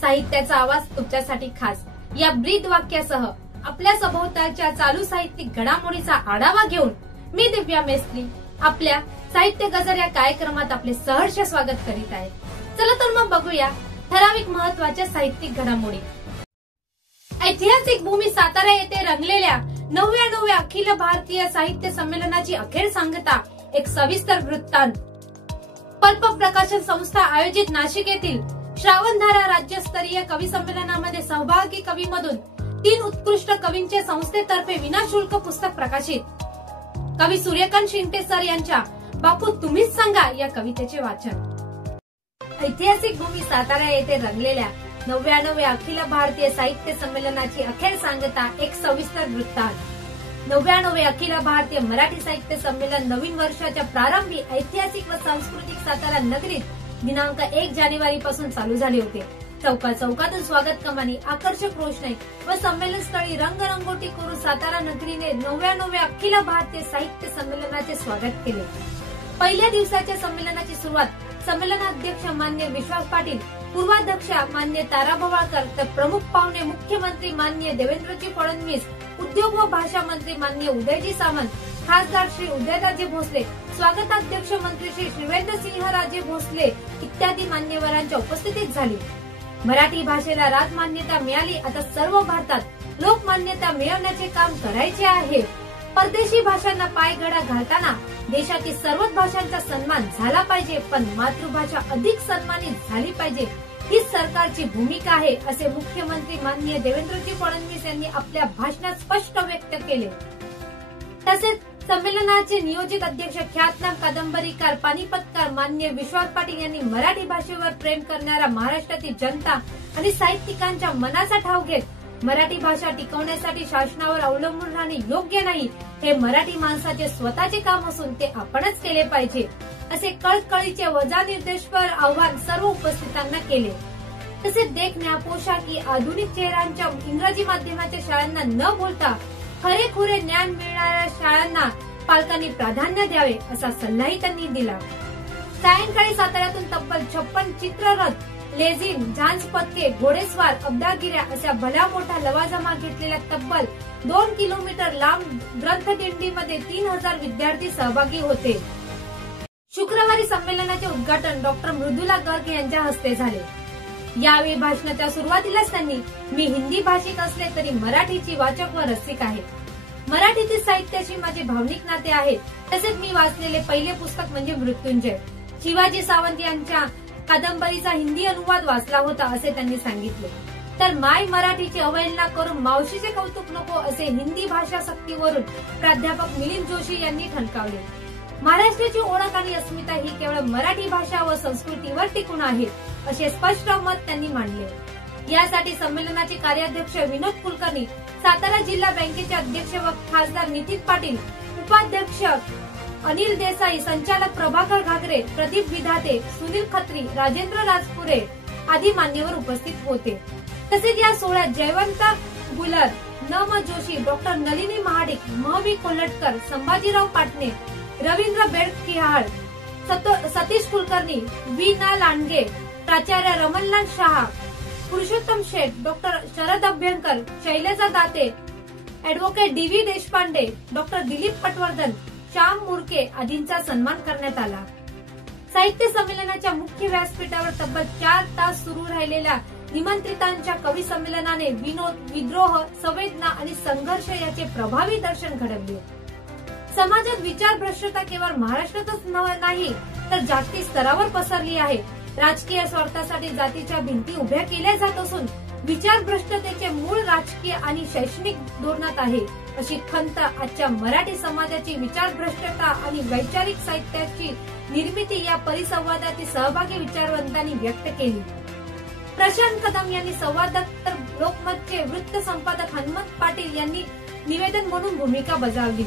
साहित्याचा आवाज तुमच्यासाठी खास या ब्रीद वाक्यासह आपल्या सभोवतालच्या चालू साहित्यिक घडामोडीचा आढावा घेऊन मी दिव्या मेस्त्री आपल्या साहित्य गजर या कार्यक्रमात आपले सहर्ष स्वागत करीत आहे। चला तर मग बघूया ठराविक महत्वाच्या साहित्यिक घडामोडी। ऐतिहासिक भूमी सातारा येथे रंगलेल्या 99व्या अखिल भारतीय साहित्य संमेलनाची अखेर सांगता एक सविस्तर वृत्तांत। पल्प प्रकाशन संस्था आयोजित नाशिक येथील श्रावणधारा राज्यस्तरीय कवी संमेलनामध्ये सहभागी कवीमधून 3 उत्कृष्ट कवींचे संस्थेतर्फे विनाशुल्क पुस्तक प्रकाशित। कवी सूर्यकांत शिंगटे सर यांच्या बापू तुम्हीच सांगा या कवितेचे वाचन। ऐतिहासिक भूमी सातारा येथे रंगलेल्या 99व्या अखिल भारतीय साहित्य संमेलनाची अखेर सांगता एक सविस्तर वृत्तांत। 99वे अखिल भारतीय मराठी साहित्य संमेलन नवीन वर्षाच्या प्रारंभी ऐतिहासिक व सांस्कृतिक सातारा नगरीत दिनांक 1 जानेवारी पासून चालू झाले होते। चौकातून स्वागत कमानी, आकर्षक रोषणाई व संमेलन स्थळी रंगरंगोटी करून सातारा नगरीने 99व्या अखिल भारतीय साहित्य संमेलनाचे स्वागत केले। पहिल्या दिवसाच्या संमेलनाची सुरुवात संमेलनाध्यक्ष मान्य विश्वास पाटील, पूर्वाध्यक्ष मान्य तारा भवाळकर तर प्रमुख पाहुणे मुख्यमंत्री मान्य देवेंद्रजी फडणवीस, उद्योग व भाषा मंत्री मान्य उदयजी सामंत, खासदार श्री उदयराजे भोसले, स्वागताध्यक्ष मंत्री श्री शिवेंद्रसिंहराजे भोसले इत्यादी मान्यवरांच्या उपस्थितीत झाली। मराठी भाषेला राजमान्यता मिळाली, आता सर्व भारतात लोकमान्यता मिळवण्याचे काम करायचे आहे। परदेशी भाषांना पायघडा घालताना देशातील सर्वच भाषांचा सन्मान झाला पाहिजे, पण मातृभाषा अधिक सन्मानित झाली पाहिजे हीच सरकारची भूमिका आहे, असे मुख्यमंत्री माननीय देवेंद्रजी फडणवीस यांनी आपल्या भाषणात स्पष्ट व्यक्त केले। तसेच संमेलनाचे नियोजित अध्यक्ष ख्यातनाम कादंबरीकार, पानिपतकार मान्य विश्वास पाटील यांनी मराठी भाषेवर प्रेम करणाऱ्या महाराष्ट्रातील जनता आणि साहित्यिकांच्या मनाचा ठाव घेत मराठी भाषा टिकवण्यासाठी शासनावर अवलंबून राहणे योग्य नाही, हे मराठी माणसाचे स्वतःचे काम असून ते आपणच केले पाहिजे, असे कळकळीचे वजा निर्देशपर आव्हान सर्व उपस्थितांना केले। तसेच देखण्या, पोशाखी, आधुनिक चेहऱ्यांच्या इंग्रजी माध्यमाच्या शाळांना न बोलता खरेखुरे ज्ञान मिळणाऱ्या शाळांना पालकांनी प्राधान्य द्यावे, असा सल्लाही त्यांनी दिला। सायंकाळी साताऱ्यातून तब्बल 56 चित्ररथ, लेझिम, झांज पथके, घोडेस्वार, अब्दागिऱ्या अशा भल्या मोठा लवाजमा घेतलेल्या तब्बल 2 किलोमीटर लांब ग्रंथदिंडीमध्ये 3000 विद्यार्थी सहभागी होते। शुक्रवारी संमेलनाचे उद्घाटन डॉक्टर मृदुला गर्ग यांच्या हस्ते झाले। यावेळी भाषणाच्या सुरुवातीलाच त्यांनी मी हिंदी भाषिक असले तरी मराठीची वाचक व रसिक आहे। मराठीतील साहित्याशी माझे भावनिक नाते आहे। तसेच मी वाचलेले पहिले पुस्तक म्हणजे मृत्युंजय, शिवाजी सावंत यांच्या कादंबरीचा हिंदी अनुवाद वाचला होता, असे त्यांनी सांगितले। तर माय मराठीची अवहेलना करून मावशीचे कौतुक नको, असे हिंदी भाषा सक्तीवरून प्राध्यापक मिलिंद जोशी यांनी ठणकावले। महाराष्ट्राची ओळख आणि अस्मिता ही केवळ मराठी भाषा व संस्कृतीवर टिकून आहे, असे स्पष्ट मत त्यांनी मांडले। यासाठी संमेलनाचे कार्याध्यक्ष विनोद कुलकर्णी, सातारा जिल्हा बँकेचे अध्यक्ष व खासदार नितीन पाटील, उपाध्यक्ष अनिल देसाई, संचालक प्रभाकर घागरे, प्रदीप विधाते, सुनील खत्री, राजेंद्र राजपुरे आदी मान्यवर उपस्थित होते। तसेच या सोहळ्यात जयवंत गुलर, नम जोशी, डॉक्टर नलिनी महाडिक, महवी कोल्हटकर, संभाजीराव पाटणे, रवींद्र बेडकिहाळ, सतीश कुलकर्णी, वी ना लांडगे, प्राचार्य रमणलाल शहा, पुरुषोत्तम शेठ, डॉक्टर शरद अभ्यंकर, शैलजा दाते, ऍडव्होकेट डी.व्ही. देशपांडे, डॉक्टर दिलीप पटवर्धन, श्याम मुरके आदींचा सन्मान करण्यात आला। साहित्य संमेलनाच्या मुख्य व्यासपीठावर तब्बल 4 तास सुरू राहिलेल्या निमंत्रितांच्या कवी संमेलनाने विनोद, विद्रोह, संवेदना आणि संघर्ष याचे प्रभावी दर्शन घडवले। समाजात विचारभ्रष्टता केवळ महाराष्ट्रातच नाही तर जागतिक स्तरावर पसरली आहे। राजकीय स्वार्थासाठी जातीच्या भिंती उभ्या केल्या जात असून विचारभ्रष्टतेचे मूळ राजकीय आणि शैक्षणिक धोरणात आहे, अशी खंत आजच्या मराठी समाजाची विचारभ्रष्टता आणि वैचारिक साहित्याची निर्मिती या परिसंवादातील सहभागी विचारवंतांनी व्यक्त केली। प्रशांत कदम यांनी संवादक तर लोकमतचे वृत्त संपादक हनुमंत पाटील यांनी निवेदन म्हणून भूमिका बजावली।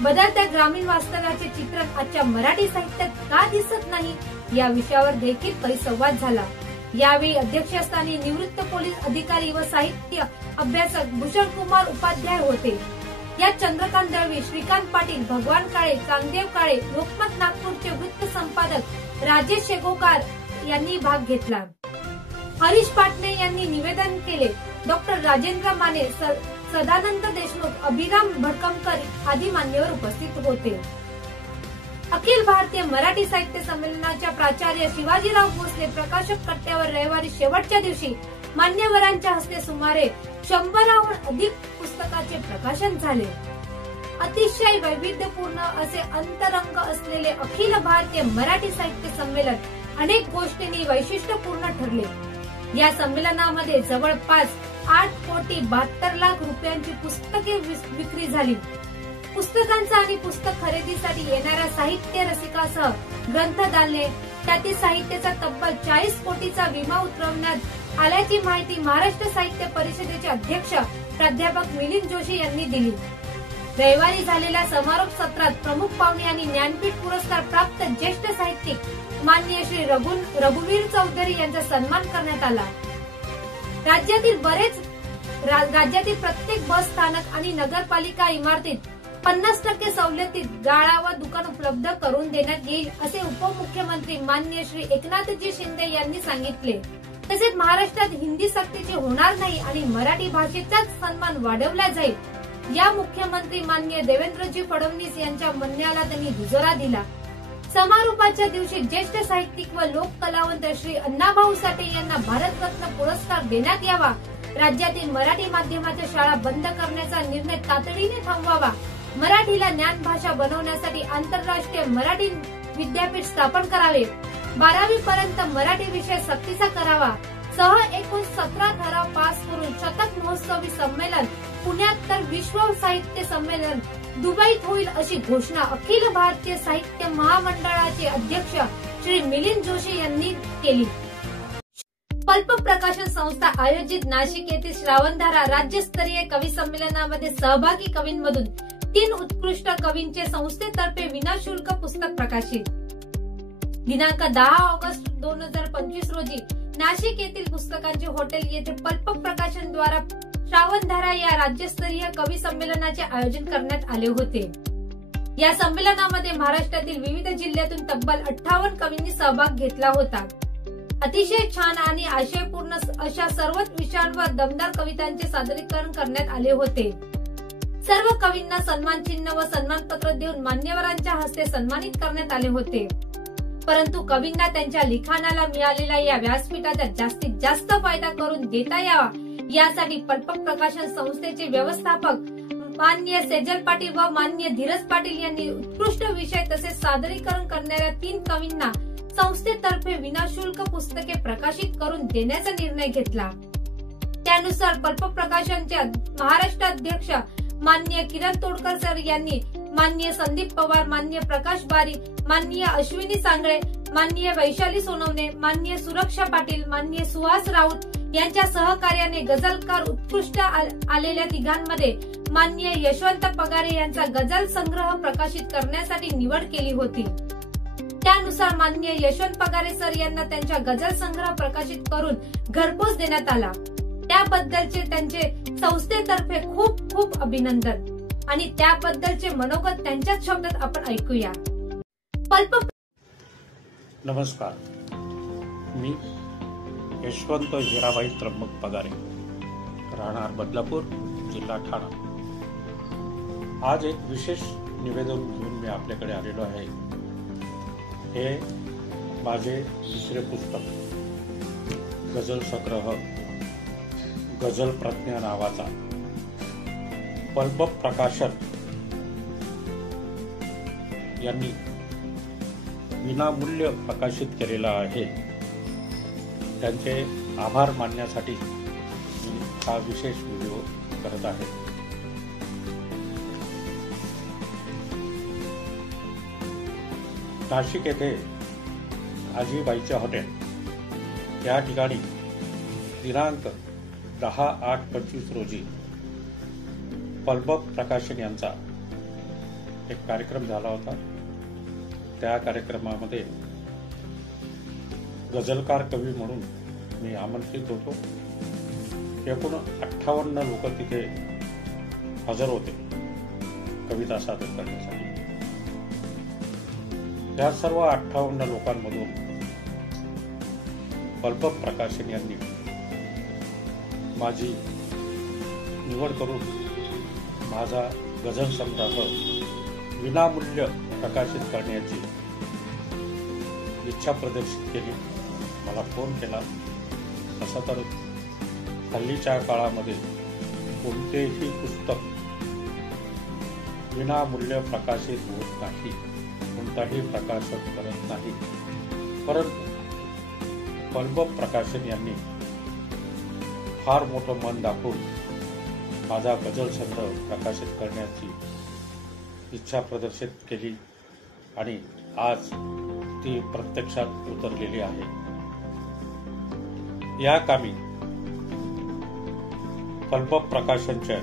बदलत्या ग्रामीण वास्तव्याचे चित्रण आजच्या मराठी साहित्यात का दिसत नाही या विषयावर देखील परिसंवाद झाला। यावेळी अध्यक्षस्थानी निवृत्त पोलीस अधिकारी व साहित्य अभ्यासक भूषण कुमार उपाध्याय होते। यात चंद्रकांत दळवी, श्रीकांत पाटील, भगवान काळे, चांगदेव काळे, लोकमत नागपूरचे वृत्त संपादक राजेश शेगोकार यांनी भाग घेतला। हरीश पाटणे यांनी निवेदन केले. डॉक्टर राजेंद्र माने, सदानंद देशमुख, अभिराम भडकमकर आदी मान्यवर उपस्थित होते. अखिल भारतीय मराठी साहित्य संमेलनाच्या प्राचार्य शिवाजीराव भोसले प्रकाशक कट्ट्यावर रविवारी शेवटच्या दिवशी मान्यवरांच्या हस्ते सुमारे 100हून अधिक पुस्तकाचे प्रकाशन झाले. अतिशय वैविध्यपूर्ण असे अंतरंग असलेले अखिल भारतीय मराठी साहित्य संमेलन अनेक गोष्टींनी वैशिष्ट्यपूर्ण ठरले. या संमेलनामध्ये जवळपास 8,72,00,000 रुपयांची पुस्तके विक्री झाली. पुस्तकांचा आणि पुस्तक खरेदीसाठी येणाऱ्या साहित्य रसिकासह ग्रंथदालने त्यातील साहित्याचा तब्बल 40 कोटीचा विमा उतरवण्यात आल्याची माहिती महाराष्ट्र साहित्य परिषदेचे अध्यक्ष प्राध्यापक मिलिंद जोशी यांनी दिली. रविवारी झालेल्या समारोप सत्रात प्रमुख पाहुणे आणि ज्ञानपीठ पुरस्कार प्राप्त ज्येष्ठ साहित्यिक माननीय श्री रघुवीर चौधरी यांचा सन्मान करण्यात आला. राज्यातील प्रत्येक बस स्थानक आणि नगरपालिका इमारतीत 50% सवलतीत गाळा व दुकान उपलब्ध करून देण्यात येईल असे उपमुख्यमंत्री माननीय श्री एकनाथजी शिंदे यांनी सांगितले. तसेच महाराष्ट्रात हिंदी सक्तीचे होणार नाही आणि मराठी भाषेचाच सन्मान वाढवला जाईल या मुख्यमंत्री माननीय देवेंद्रजी फडणवीस यांच्या म्हणण्याला त्यांनी दुजोरा दिला. समारोपाच्या दिवशी ज्येष्ठ साहित्यिक व लोक कलावंत श्री अण्णाभाऊ साठे यांना भारतरत्न पुरस्कार देण्यात यावा. राज्यातील मराठी माध्यमाच्या शाळा बंद करण्याचा निर्णय तातडीने थांबवावा. मराठीला ज्ञानभाषा बनवण्यासाठी आंतरराष्ट्रीय मराठी विद्यापीठ स्थापन करावे. 12वी पर्यंत मराठी विषय सक्तीचा करावा. सह एकूण 17 ठराव पास करून शतक महोत्सवी संमेलन पुण्यात तर विश्व साहित्य संमेलन दुबईत होईल अशी घोषणा अखिल भारतीय साहित्य महामंडळाचे अध्यक्ष श्री मिलिंद जोशी यांनी केली. पल्प प्रकाशन संस्था आयोजित नाशिक येथील श्रावणधारा राज्यस्तरीय कवी संमेलनामध्ये सहभागी कवींमधून 3 उत्कृष्ट कवींचे संस्थेतर्फे विनाशुल्क पुस्तक प्रकाशित. दिनांक 10 ऑगस्ट 2025 रोजी नाशिक येथील पुस्तकांचे हॉटेल येथे पल्प प्रकाशन द्वारा श्रावणधारा या राज्यस्तरीय कवी संमेलनाचे आयोजन करण्यात आले होते. या संमेलनामध्ये महाराष्ट्रातील विविध जिल्ह्यातून तब्बल 58 कवींनी सहभाग घेतला होता. अतिशय छान आणि आशयपूर्ण अशा सर्वच विषयांवर दमदार कवितांचे सादरीकरण करण्यात आले होते. सर्व कवींना सन्मान चिन्ह व सन्मानपत्र देऊन मान्यवरांच्या हस्ते सन्मानित करण्यात आले होते. परंतु कवींना त्यांच्या लिखाणाला मिळालेल्या या व्यासपीठाचा जास्तीत जास्त फायदा करून देता यावा यासाठी पल्प प्रकाशन संस्थेचे व्यवस्थापक माननीय सेजल पाटील व माननीय धीरज पाटील यांनी उत्कृष्ट विषय तसेच सादरीकरण करणाऱ्या 3 कवींना संस्थेतर्फे विनाशुल्क पुस्तके प्रकाशित करून देण्याचा निर्णय घेतला. त्यानुसार पल्प प्रकाशनचे महाराष्ट्राध्यक्ष माननीय किरण तोडकर सर यांनी माननीय संदीप पवार, माननीय प्रकाश बारी, माननीय अश्विनी सांगळे, माननीय वैशाली सोनवणे, माननीय सुरक्षा पाटील, माननीय सुहास राऊत यांच्या सहकार्याने गझलकार उत्कृष्ट आलेल्या तिघांमध्ये माननीय यशवंत पगारे यांचा गझल संग्रह प्रकाशित करण्यासाठी निवड केली होती. त्यानुसार माननीय यशवंत पगारे सर यांना त्यांच्या गझल संग्रह प्रकाशित करून घरपोच देण्यात आला. त्याबद्दलचे त्यांचे संस्थेतर्फे खूप खूप अभिनंदन आणि त्याबद्दलचे मनोगत त्यांच्याच शब्दात आपण ऐकूया. पल्प. नमस्कार, मी यशवंत हिराबाई त्र्यंबक पगारे, राहणार बदलापूर, जिल्हा ठाणा. आज एक विशेष निवेदन घेऊन मी आपल्याकडे आलेलो आहे. हे माझे 2रे पुस्तक गझल संग्रह गझल प्रज्ञा नावाचा पल्प प्रकाशन यांनी विनामूल्य प्रकाशित केलेला आहे. त्यांचे आभार मानण्यासाठी मी हा विशेष व्हिडिओ करत आहे. नाशिक येथे आजीबाईचे हॉटेल या ठिकाणी दिनांक 10/8/25 रोजी पल्प प्रकाशन यांचा एक कार्यक्रम झाला होता. त्या कार्यक्रमामध्ये गझलकार कवी म्हणून मी आमंत्रित होतो. एकूण 58 लोक तिथे हजर होते कविता सादर करण्यासाठी. या सर्व 58 लोकांमधून पल्प प्रकाशन यांनी माझी निवड करून माझा गझल संग्रह विनामूल्य प्रकाशित करण्याची इच्छा प्रदर्शित केली. मला फोन केला. तसं तर हल्लीच्या काळामध्ये कोणतेही पुस्तक विनामूल्य प्रकाशित होत नाही, कोणताही प्रकाशक करत नाही. परंतु पल्लव प्रकाशन यांनी फार मोठं मन दाखवून माझा गझल संग्रह प्रकाशित करण्याची इच्छा प्रदर्शित केली आणि आज ती प्रत्यक्षात उतरलेली आहे. या कामी पल्लव प्रकाशनच्या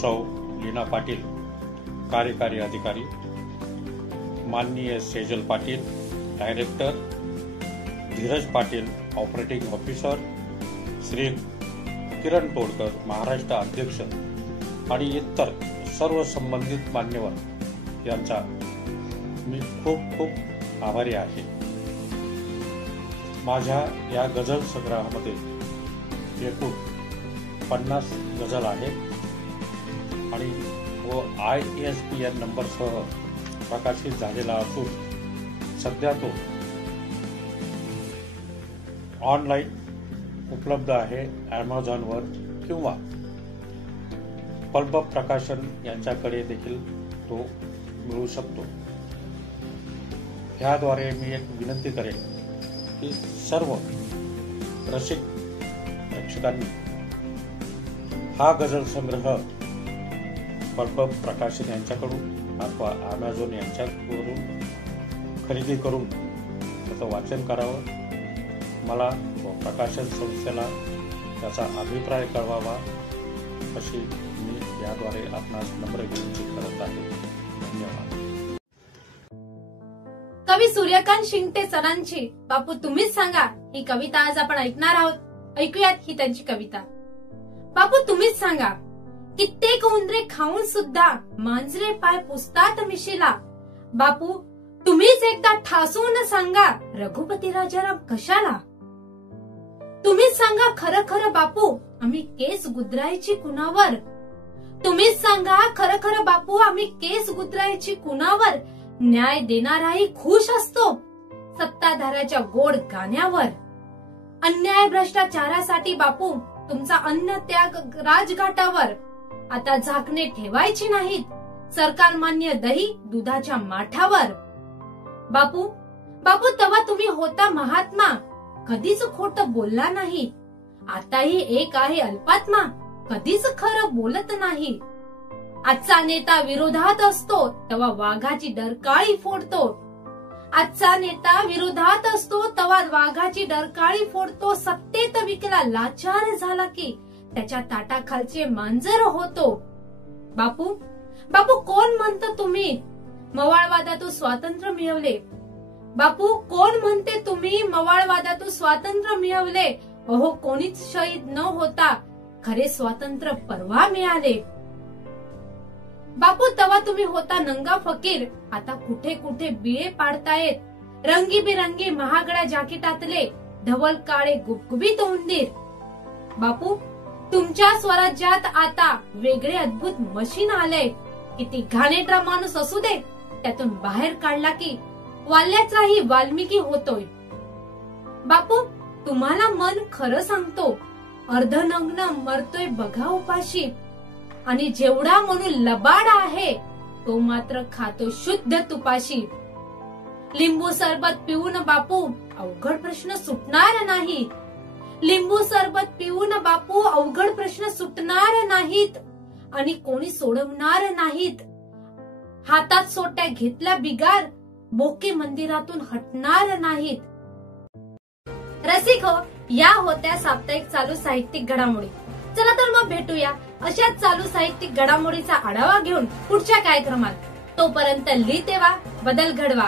सौ लीना पाटील कार्यकारी अधिकारी, माननीय Sejal Patil director, Dhiraj Patil operating officer, Shri Kiran Todkar Maharashtra अध्यक्ष आणि इतर सर्व संबंधित मान्यवर यांचा मी खूप खूप आभारी आहे. माझ्या या गझल संग्रहामध्ये एकूण 50 गझल आहेत आणि व ISBN नंबरसह प्रकाशित झालेला असून सध्या तो ऑनलाईन उपलब्ध आहे Amazonवर किंवा पल्लव प्रकाशन यांच्याकडे देखील तो मिळू शकतो. ह्याद्वारे मी एक विनंती करेन की सर्व रसिक प्रेक्षकांनी हा गझल संग्रह पल्लव प्रकाशन यांच्याकडून अथवा Amazon यांच्याकडून खरेदी करून त्याचं वाचन करावं. मला व प्रकाशन संस्थेला त्याचा अभिप्राय कळवावा अशी मी याद्वारे आपणास नम्र विनंती करत आहे. धन्यवाद. कवी सूर्यकांत शिंगटे सरांची बापू तुम्हीच सांगा ही कविता आज आपण ऐकणार आहोत. ऐकूयात ही त्यांची कविता. बापू तुम्हीच सांगा, कित्येक उंदरे खाऊन सुद्धा मांजरे पाय पुसतात मिशीला. बापू तुम्हीच एकदा ठासून सांगा, रघुपती राजाराम कशाला. तुम्हीच सांगा खरं खरं बापू, आम्ही केस गुदरायची कुणावर. तुम्हीच सांगा खरं खरं बापू, आम्ही केस गुदरायची कुणावर. न्याय देणाराही खुश असतो सत्ताधाऱ्याच्या गोड गाण्यावर. अन्याय भ्रष्टाचारासाठी बापू तुमचा अन्न त्याग राजघाटावर. आता झाकणे ठेवायची नाहीत सरकार मान्य दही दुधाच्या माठावर. बापू बापू तेव्हा तुम्ही होता महात्मा, कधीच खोट बोलला नाही. आताही एक आहे अल्पात्मा, कधीच खरं बोलत नाही. आजचा नेता विरोधात असतो तेव्हा वाघाची डरकाळी फोडतो. आजचा नेता विरोधात असतो तेव्हा वाघाची डरकाळी फोडतो. सत्तेत विकला लाचार झाला की त्याच्या ताटाखालचे मांजर होतो. बापू बापू कोण म्हणतं तुम्ही मवाळवादातून स्वातंत्र्य मिळवले. बापू कोण म्हणते तुम्ही मवाळवादातून स्वातंत्र्य मिळवले. अहो कोणीच शहीद न होता खरे स्वातंत्र्य परवा मिळाले. बापू तेव्हा तुम्ही होता नंगा फकीर, आता कुठे कुठे बिळे पाडतायत. रंगीबिरंगी महागड्या जाकीटातले धवल काळे गुबगुबीत उंदीर. बापू तुमच्या स्वराज्यात आता वेगळे अद्भुत मशीन आले. किती घाणेरडा माणूस असू दे त्यातून बाहेर काढला की वाल्याचाही वाल्मिकी होतोय. बापू तुम्हाला मन खरं सांगतो, अर्धनग्न मरतोय बघा उपाशी. आणि जेवढा म्हणून लबाड आहे तो मात्र खातो शुद्ध तुपाशी. लिंबू सरबत पिऊन बापू अवघड प्रश्न सुटणार नाही. लिंबू सरबत पिऊन बापू अवघड प्रश्न सुटणार नाहीत आणि कोणी सोडवणार नाहीत. हातात सोट्या घेतल्या बिगार बोके मंदिरातून हटणार नाहीत. रसिक हो, या होत्या साप्ताहिक चालू साहित्यिक घडामोडी. चला तर मग भेटूया अशाच चालू साहित्यिक घडामोडीचा आढावा घेऊन पुढच्या कार्यक्रमात. तोपर्यंत लिहिते वा, बदल घडवा.